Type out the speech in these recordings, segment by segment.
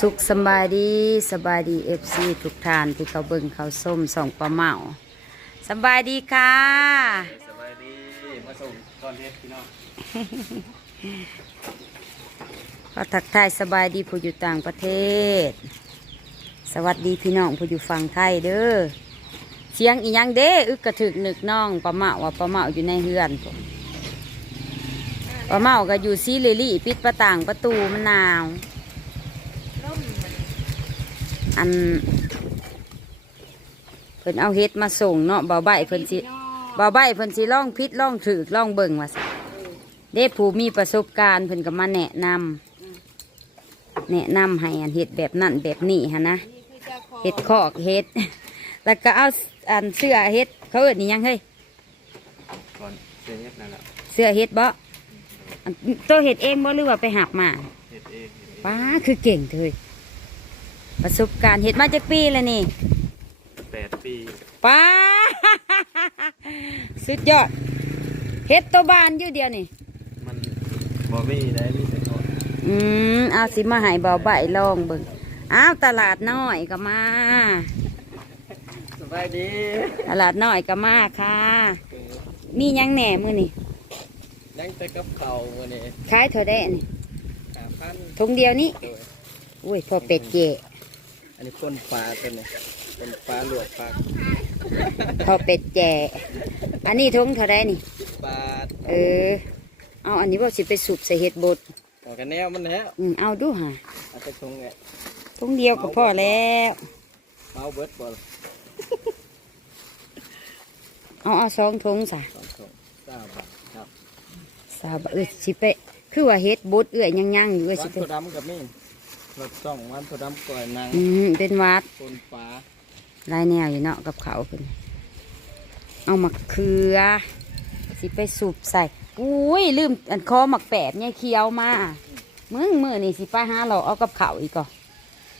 สุขสำบายดีสบายดีเอฟซีทุกท่านที่เขาเบิ่งเขาส้มส่องปลาเมาสำบายดีค่ะสบายดีมาส่งตอนเทสพี่น้องก็ทักทายสบายดีผู้อยู่ต่างประเทศ สวัสดีพี่น้องผู้อยู่ฝั่งไทยเด้อเสียงอีหยังเด้อึกกระถึกนึกน้องปลาเมาว่าปลาเมาอยู่ในเฮือนผมปลาเมาก็อยู่ซีเลลี่ปิดประต่างประตูมันหนาว อันเพิ่นเอาเฮ็ดมาส่งเนาะบ่าวใบเพิ่นสิบ่าวใบเพิ่นสิล่องพิษล่องถือกล่องเบิ่งว่าซะเด้ผู้มีประสบการณ์เพิ่นก็มาแนะนำแนะนำให้อันเฮ็ดแบบนั้นแบบนี้ฮะนะเฮ็ดคอกเฮ็ดแล้วก็เอาอันเสื้อเฮ็ดเขาเอิ้นนี่ยังเฮ้ยก่อนเสียเฮ็ดนั่นแหละเสื้อเฮ็ดบ่อันตัวเฮ็ดเองบ่หรือว่าไปหักมาเฮ็ดเองเฮ็ดเองป้าคือเก่งเถอะ ประสบการณ์เฮ็ดมาจากปีแล้วนี่แปดปีป้าสุดยอดเฮ็ดตัวบานอยู่เดียวนี่ มันบ่มีได้มีแต่ก่อนอืมเอาสิมาให้เบาใบลองเบิ่งอ้าวตลาดน้อยก็มา สบายดีตลาดน้อยก็มาค่ะ มีหยังแหน่มื้อนี่นั่งแต่กับเขาวันนี้ขายเท่าได้นี่หาพันถุงเดียวนี้โดย อุ้ยพอเป็ดเจ อันนี้คนปลาตัวนี้เป็นปลาหลวกปลาพอเป็ดแจอันนี้ถุงเท่าได้นี่ ปลาเออ เอาอันนี้บ่สิไปสุบใส่เห็ดบดต่อกันแนวมันแล้วอืมเอาดูหะเอาไปทงไงถุงเดียวก็พอแล้วเมาเบิดบอลเอาเอาสองถุงซะสองทงเก้าบาทครับสาบเอ้ยสิไปคือว่าเฮ็ดบดเอื้อยยังๆอยู่เอ้ยวัสินไปถั่วดำกับนี่ รถส่องวันถั่วดำก่อยนางอืมเป็นวัดคนปลาหลายแนวอยู่เนาะกับเขาวเพิ่นเอามะเขือ สิไปสูบใส่อุ้ยลืมอันคอหมักแปดเนี่ยเคี้ยวมามึงมือนี่สิไปหาหลอกเอากับเขาวอีกก่อ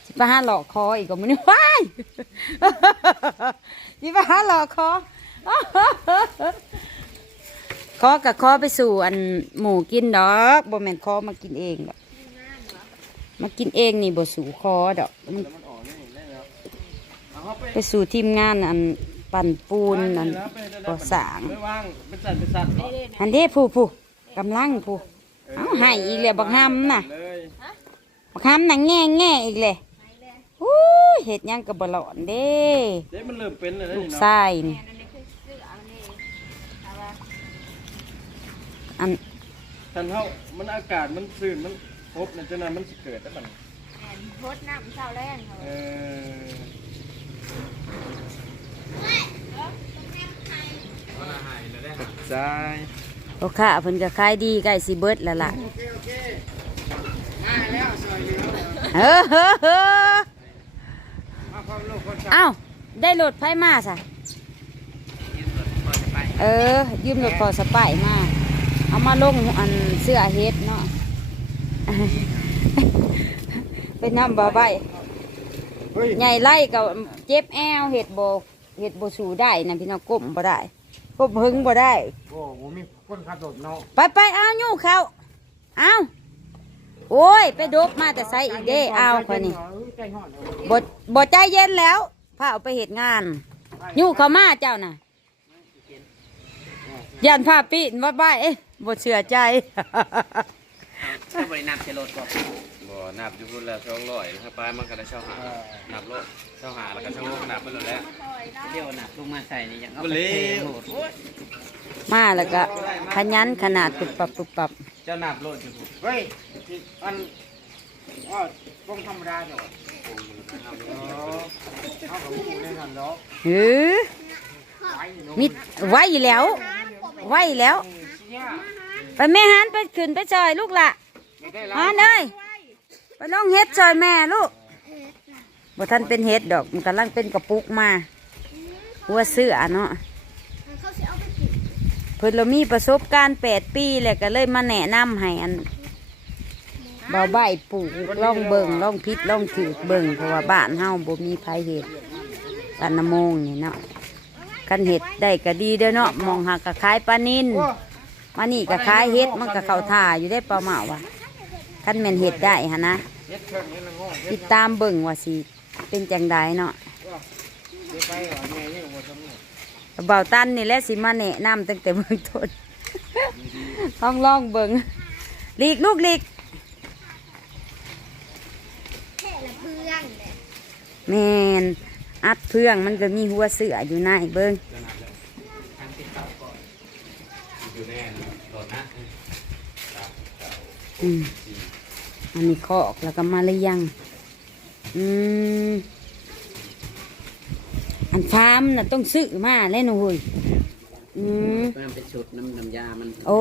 สิไปหาหลอกคออีกก่อมือนี่ว้ายสิไปหาหลอกคอคอกับคอไปสู่อันหมูกินดอกบ่แม่นคอมากินเองดอก มากินเองนี่บ่สู่คอดอกมันแล้วมันออกนี่ได้แล้วเอาเข้าไปไปสู่ทีมงานอันปั่นปูนอันก่อสร้างไม่ว่างเป็นสัตว์เป็นสัตว์เนาะอันเด้ผู้ผู้กำลังผู้เอาให้อีกแล้วบักห้ำน่ะเลยบักห้ำน่ะแง่แง่อีกเลยอู้ยเห็ดหยังกับบหลอนเด้เดี๋ยวมันเริ่มเป็นเลยนะลูกนี่เนาะชายนี่อันท่านเฮามันอากาศมันซื่นมัน พบนั่นจังนั้นมันสิเกิดได้บัดนี้รดน้ำเช้าแรงเขาเออขอบใจพ่อค้าเพิ่นก็ขายดีใกล้สิเบิดแล้วล่ะเออเฮ้อเฮ้อเอ้าได้รถไฟมาซะเออ ยืมรถพอสไปายมา เอามาลงอันเสื้อเฮ็ด เนาะเป็นน้ำบ่ใบเฮ้ยใหญ่ไล่กับเจ็บแอวเห็ดโบเห็ดโบสูได้นะพี่น้องก้มบ่ได้ก้มหึงบ่ได้โอ้โหมีคนขับรถเนาะไปไปเอาอยู่เขาเอาโอ้ย ไปดบมาแต่ใส่อีกเด้เอาคนนี้บดบดใจเย็นแล้วพาเอาไปเหตุงานอยู่เขามาเจ้าน่ะยันผ้าปีนว่าบ้าเอ๊ะบดเชื่อใจ ถ้าบริณามเชลโลดบอกบ่นับอยู่พุ่นละสองร้อยนะครับปลายมันก็ได้เช่าหานับรถเช่าหาแล้วก็เช่าโลกนับไปหมดแล้วเดี๋ยวน่ะลุงมาใส่นี่ยังเอาบ่ไปเลเทวโหดโอ้ยมาแล้วก็ขยันขนาดปุบปับปุบปับเจ้านับรถอยู่พุ่นเฮ้ยอันว่าพวกธรรมดาเนาะเอากับผู้ในนั้นเนาะหือมิดไว้แล้ว ไว้แล้ว ไปแม่หันไปขึ้นไปจอยลูกละ หันเอ้ยไปลองเฮ็ดจอยแม่ลูกบ่ท่านเป็นเฮ็ดดอกมันกำลังเป็นกระปุกมาหัวเสื้อเนาะเขาสิเอนเพิ่นเรามีประสบการณ์แปดปีแล้วก็เลยมาแนะนำให้อันเบาใบปลูกล่องเบิงล่องพิษล่องถือเบิงเพราะว่าบ้านเฮาบ่มีไผเฮ็ดปานนมงนี่เนาะกันเฮ็ดได้ก็ดีเด้อเนาะมองหากะขายปลานินมานี่ก็ขายเฮ็ดมันก็เข้าท่าอยู่ได้ปลาเมาว่ะ คันแมนเฮ็ดได้ฮะนะติดตามเบิ่งว่าสิเป็นจังไดเนาะเบาตันนี่แหละสิมาแนะนำตั้งแต่เบื้องต้นต้องลองเบิ่งหลีกลูกหลีกแมนอัดเพื่องมันก็มีหัวเสืออยู่ในเบิ่งอืม อันนี้คอกแล้วก็มาเลยยัง อืม อันฟาร์มน่ะต้องซื้อมาแล้วหนูเว้ยอืมมันเป็นชุดน้ำน้ำยา มันโอ้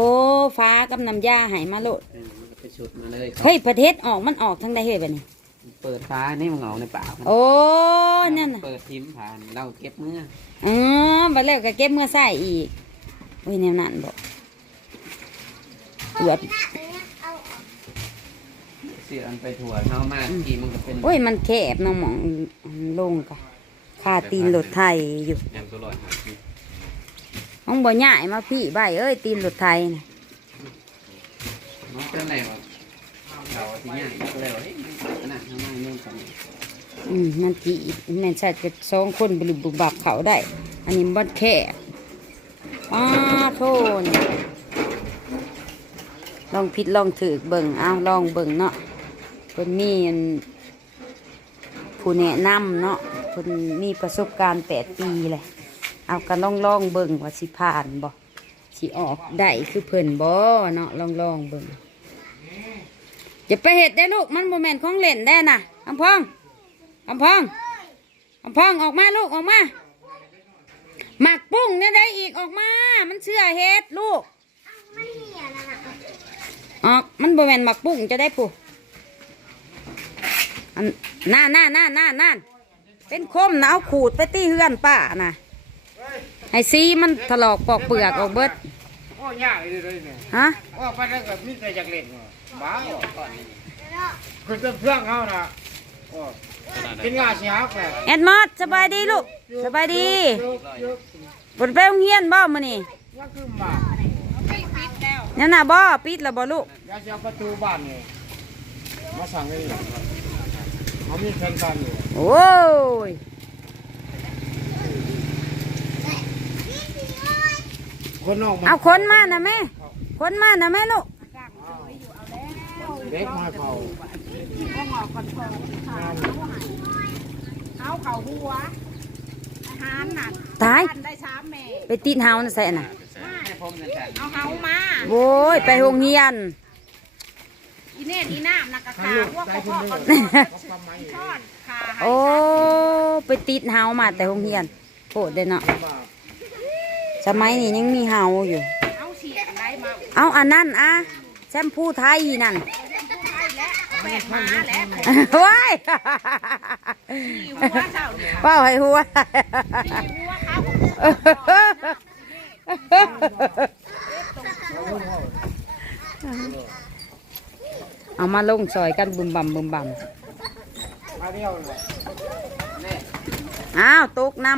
ฟ้ากับน้ำยาใหายมาโลดเออมันก็เป็นชุดมาเลยเฮ้ยประเทศออกมันออกทั้งใดเฮ้ยแบบนี้ เปิดฟ้านี่มันเหงาในป่ามันโอ้นั่นน่ะ เปิดทิมผ่านเราเก็บเมื่ออ๋อบัดแล้วก็เก็บเมื่อใส่อีกโอ้ยแนวนั้นบอกเกือบเอาออกเสียอันไปถั่วเท้ามาทีมันก็เป็นโอ้ยมันแคบเน้องหมองลงกะคาตีนรถไทยอยู่แอมตัวลอยหาที่ห้องบ่ใหญ่มาพี่ใบเอ้ยตีนรถไทยนะมันเป็นอะไรวะเราที่ง่ายก็เลยว่าเฮ้ยขนาดข้างหน้านู่นกันอืมมันจีแม่นใช่จะสองคนบริบุบับเขาได้ อันนี้มันแคบอ้าโทนลองผิดลองถือเบิ่งเอาลองเบิ่งเนาะเพิ่นมีอันผู้แนะนำเนาะเพิ่นมีประสบการณ์แปดปีเลย เอากันลองลองเบิ่งว่าสิผ่านบ่สิออกได้คือเพิ่นบ่เนาะลองลองเบิ่งอย่าไปเห็ดได้ลูกมันโมแมนของเล่นได้น่ะคำพองคำพองคำพองออกมาลูกออกมาหมักปุ้งเนี่ยได้อีกออกมา มันเชื่อเฮ็ดลูกมันเหี่ยนะนะออกมันบแมนหมักปุ้งจะได้ปู อันน่าน่าน่าน่าน่าเป็นคมนะเอาขูดไปตีเฮือนป้านะไอ้ซีมันถลอกปอกเปลือกออกเบิดโอ้ยากเลยเลยเนี่ยฮะว่าไปแล้วก็มีแต่อยากเล่นว่ะบ้าคุณจะเพื่อนเขานะโอ้กินงาเสียบเลยแอดมอดสบายดีลูกสบายดียุกยุกบนไปโรงเรียนบ่มื้อนี่ยังคือหมานั่นน่ะบ่ปิดแล้วบ่ลูกอยากจะเอาประตูบ้านนี่มาสั่งเลย เขามีแฟนกันอยู่โอ้ยคนนอกมันเอาคนมานะแม่คนมานะแม่ลูกเด็กมาเผาเอาเขาหัวอาหารนั่นตายท่านได้สามแม่ไปตีนเฮาน่ะใส่อันน่ะให้ผมนั่นจ้ะเอาเฮามาโว้ยไปโรงเรียนอี เน่อีน้ำนักกะขันขาลูกพวกใจพ่อคุณพ่อลูก็กเขาทำไมทอดขาให้โอ้ไปติดเฮามาแต่โรงเรียนโหดเลยเนาะมาสมัยนี้ยังมีเฮาอยู่เอาเสียอะไรมาเอาอันนั้นอะแชมพูไทยนั่นให้แล้วแปดหมาแล้วว้ายขี่หัวเจ้านี่ค่ะเป้าให้หัวขี่หัว เขาเอามาลงซอยกันบุมบัมบุมบัมมาเดียวเลยอ้าวตกน้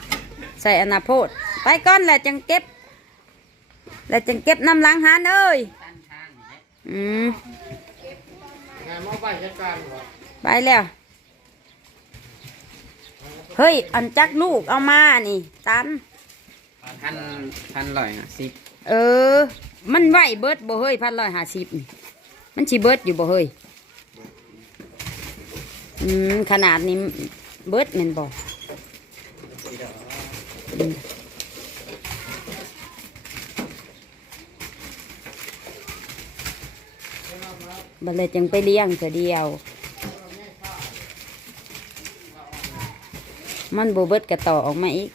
ำใส่อนาโพดไปก่อนแหละจังเก็บแล้วจังเก็บน้ำล้างหานเอ้ยตั้งทางนี่แหละอืมงานมาไปจัดการบ่ไปแล้ว เฮ้ย อันจักลูกเอามานี่ ตันพันพันร้อยห้าสิบเออ มันไหวเบิดบ่เฮ้ยพันร้อยห้าสิบ มันชีเบิดอยู่บ่เฮ้ยอืมขนาดนี้เบิดแมันบ่บัดเลยจังไปเลี้ยงเสียเดียว มันบ่เบิดกระต่อออกมาอีก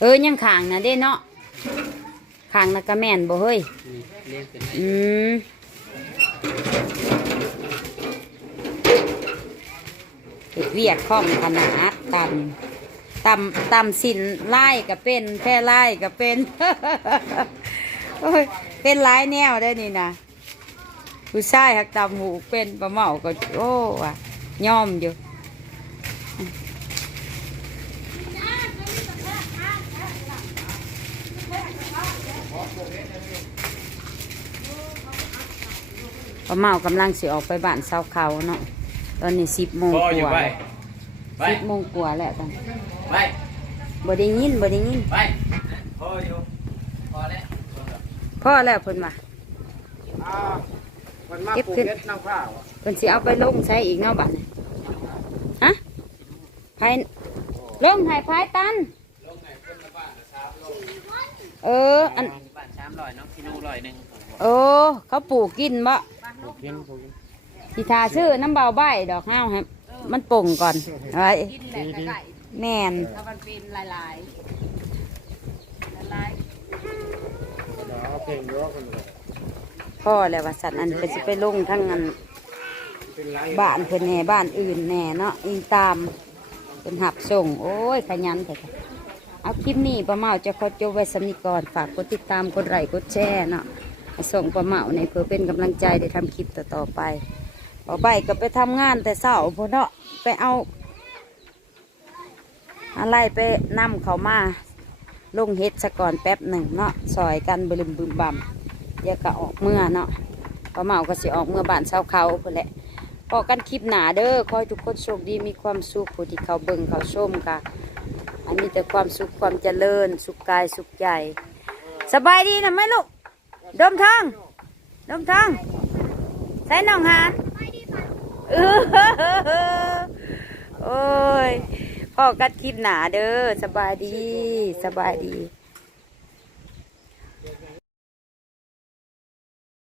เอ้ยยังขางนะเด้เนาะ ขางนะกะแม่นบ่เฮ้ยนี่เรียกเป็นอืมเฮ็ดเวียดคล่องขนาดตำตำตำสินไล่ก็เป็นแพร่ไล่ก็เป็นโอ้ยเป็นหลายแนวได้อนี่นะผู้ชายหักตำหูเป็นปลาเมาก็โอ้ว่ะย่อมอยู่ ป้าเมากำลังสิออกไปบ้านเสาเขาเนาะตอนนี้สิบโมงพ่อกอยู่ว่าไปไปสิบโมงกว่าแล้วตอนไปบ่ได้ยินบ่ได้ยินไปพ่ออยู่พอแล้วพ่อแล้วเพิ่นว่าอ่ามันมาเก็บปลูกขึ้นเฮ็ดน้ำข้าวอะเพิ่นสิเอาไปลงใช้อีกเนาะบัดนี้ฮะไผลงให้ไผตันเอออันบ้านชามลอยเนาะพี่นูลอยหนึ่งโอ้เขาปลูกกินบ่ ปลูกกินปลูกกินสิทาซื้อน้ำเบาใบดอกห้าวให้มันป่งก่อนไว้กินแหละแต่ไก่แม่นถ้ามันเป็นลายลายลายเดี๋ยวเอาเพลงเยอะกันเลยพ่อแล้วว่าสัตว์อันเป็นสิไปลงทั้งอันเป็นไรบ้านเพิ่นแหน่บ้านอื่นแหน่เนาะอิงตามเป็นหับส่ง โอ้ยขยันแต่เอาคลิปนี้ป้าเมาจะขอจบไว้สำนิก่อนฝากกดติดตามกดไลค์กดแชร์เนาะให้ ส่งป้าเมาในเพื่อเป็นกำลังใจได้ทำคลิปต่อๆไปต่อไปก็ไปทำงานแต่เช้าพอเนาะไปเอา อะไรไปนำเขามาลงเฮ็ดซะก่อนแป๊บหนึ่งเนาะซอยกันบลืมบึมบำเดี๋ยวก็ออกเมื่อเนาะป้าเมาก็สิออกเมื่อบ้านเช้าเขาพุ่นแหละพอกันคลิปหนาเด้อขอให้ทุกคนโชคดีมีความสุขผู้ที่เขาเบิ่งเขาชมค่ะ อันนี้แต่ความสุขความเจริญ สุขกายสุขใจ สบายดีนะไหมลูก ดมทองดมทองใส่น้องหานเออโอ้ยพ่อกัดคลิปหนาเด้อสบายดีสบายดี